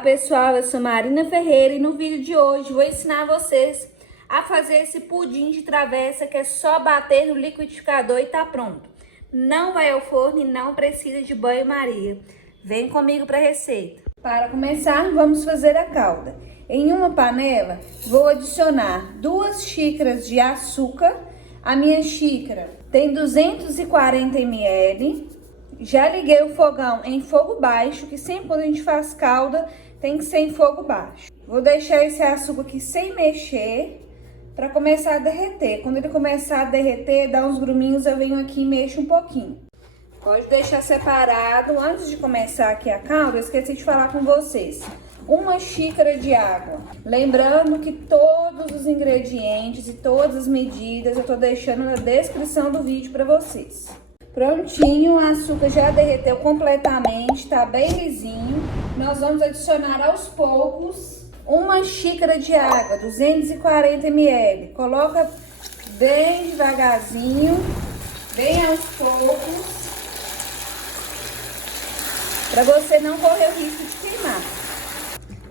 pessoal, eu sou Marina Ferreira e no vídeo de hoje vou ensinar vocês a fazer esse pudim de travessa que é só bater no liquidificador e tá pronto. Não vai ao forno e não precisa de banho-maria. Vem comigo para a receita. Para começar, vamos fazer a calda. Em uma panela, vou adicionar 2 xícaras de açúcar. A minha xícara tem 240 ml. Já liguei o fogão em fogo baixo, que sempre quando a gente faz calda, tem que ser em fogo baixo. Vou deixar esse açúcar aqui sem mexer, para começar a derreter. Quando ele começar a derreter, dá uns gruminhos, eu venho aqui e mexo um pouquinho. Pode deixar separado. Antes de começar aqui a calda, eu esqueci de falar com vocês. 1 xícara de água. Lembrando que todos os ingredientes e todas as medidas eu tô deixando na descrição do vídeo para vocês. Prontinho, o açúcar já derreteu completamente, tá bem lisinho. Nós vamos adicionar aos poucos 1 xícara de água, 240 ml. Coloca bem devagarzinho, bem aos poucos, para você não correr o risco de queimar.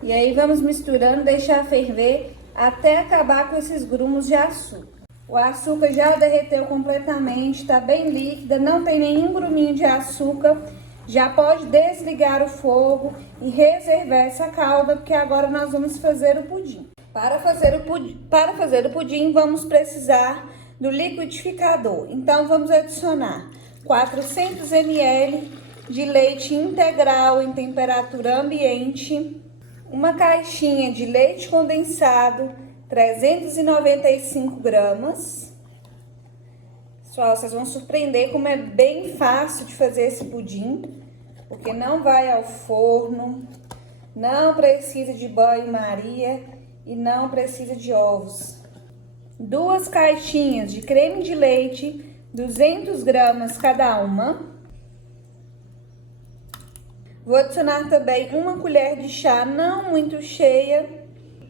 E aí vamos misturando, deixar ferver até acabar com esses grumos de açúcar. O açúcar já derreteu completamente, tá bem líquida, não tem nenhum gruminho de açúcar. Já pode desligar o fogo e reservar essa calda, porque agora nós vamos fazer o pudim. Para fazer o pudim, vamos precisar do liquidificador. Então, vamos adicionar 400 ml de leite integral em temperatura ambiente, 1 caixinha de leite condensado, 395 gramas. Pessoal, vocês vão surpreender como é bem fácil de fazer esse pudim, porque não vai ao forno, não precisa de banho-maria e não precisa de ovos. 2 caixinhas de creme de leite, 200 gramas cada uma. Vou adicionar também 1 colher de chá, não muito cheia,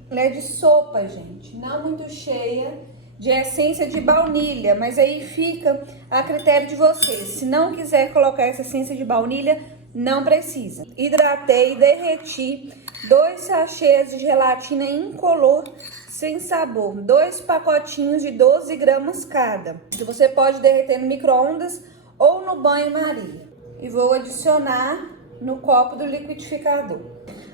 colher de sopa, gente, não muito cheia, de essência de baunilha, mas aí fica a critério de vocês. Se não quiser colocar essa essência de baunilha, não precisa. Hidratei e derreti 2 sachês de gelatina incolor sem sabor, 2 pacotinhos de 12 gramas cada, que você pode derreter no micro-ondas ou no banho-maria. E vou adicionar no copo do liquidificador.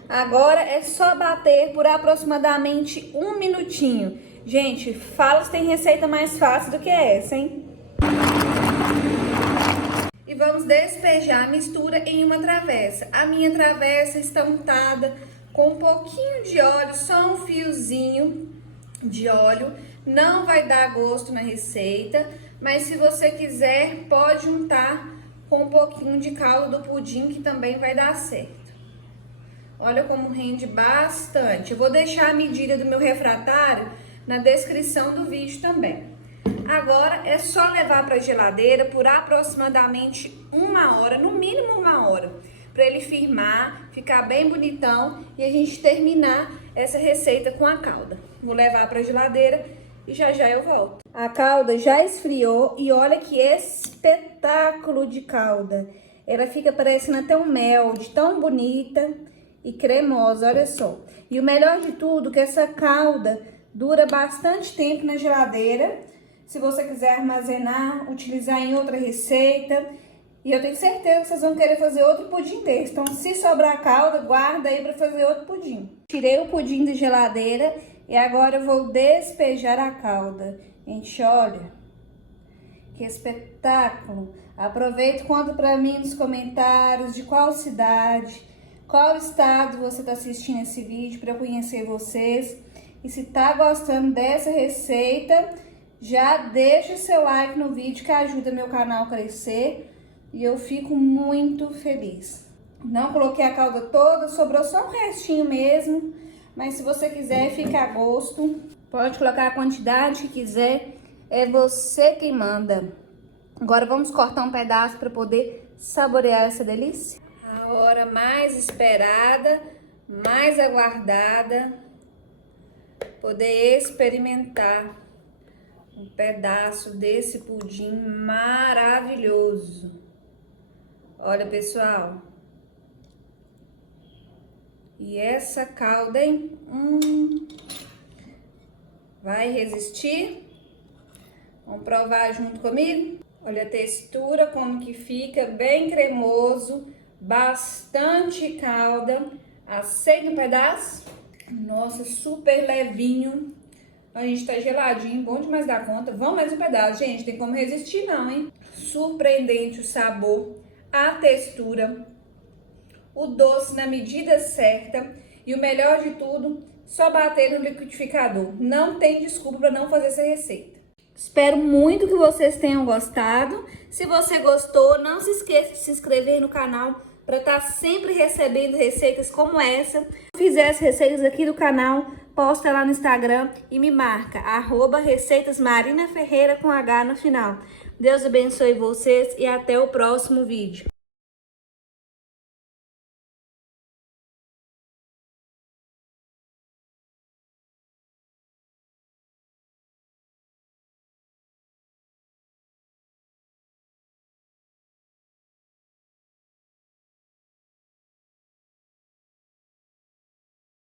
Agora é só bater por aproximadamente 1 minutinho. Gente, fala se tem receita mais fácil do que essa, hein? E vamos despejar a mistura em uma travessa. A minha travessa está untada com um pouquinho de óleo, só um fiozinho de óleo. Não vai dar gosto na receita, mas se você quiser, pode untar com um pouquinho de caldo do pudim, que também vai dar certo. Olha como rende bastante. Eu vou deixar a medida do meu refratário na descrição do vídeo também. Agora é só levar para a geladeira por aproximadamente 1 hora, no mínimo 1 hora, para ele firmar, ficar bem bonitão e a gente terminar essa receita com a calda. Vou levar para a geladeira e já já eu volto. A calda já esfriou e olha que espetáculo de calda. Ela fica parecendo até um mel, de tão bonita e cremosa, olha só. E o melhor de tudo, que essa calda dura bastante tempo na geladeira. Se você quiser armazenar, utilizar em outra receita. E eu tenho certeza que vocês vão querer fazer outro pudim desse. Então, se sobrar calda, guarda aí para fazer outro pudim. Tirei o pudim da geladeira e agora eu vou despejar a calda. Gente, olha que espetáculo. Aproveita e conta para mim nos comentários de qual cidade, qual estado você está assistindo esse vídeo, para eu conhecer vocês. E se tá gostando dessa receita, já deixa seu like no vídeo que ajuda meu canal a crescer. E eu fico muito feliz. Não coloquei a calda toda, sobrou só um restinho mesmo. Mas se você quiser, fica a gosto. Pode colocar a quantidade que quiser. É você quem manda. Agora vamos cortar um pedaço para poder saborear essa delícia. A hora mais esperada, mais aguardada. Poder experimentar um pedaço desse pudim maravilhoso. Olha, pessoal. E essa calda, hein? Vai resistir? Vamos provar junto comigo? Olha a textura, como que fica, bem cremoso, bastante calda. Aceita um pedaço? Nossa, super levinho. A gente tá geladinho, bom demais da conta. Vamos mais um pedaço, gente, tem como resistir não, hein? Surpreendente o sabor, a textura, o doce na medida certa e o melhor de tudo, só bater no liquidificador. Não tem desculpa para não fazer essa receita. Espero muito que vocês tenham gostado. Se você gostou, não se esqueça de se inscrever no canal para estar sempre recebendo receitas como essa. Se fizer as receitas aqui do canal, posta lá no Instagram e me marca, @receitasmarinaferreira com H no final. Deus abençoe vocês e até o próximo vídeo.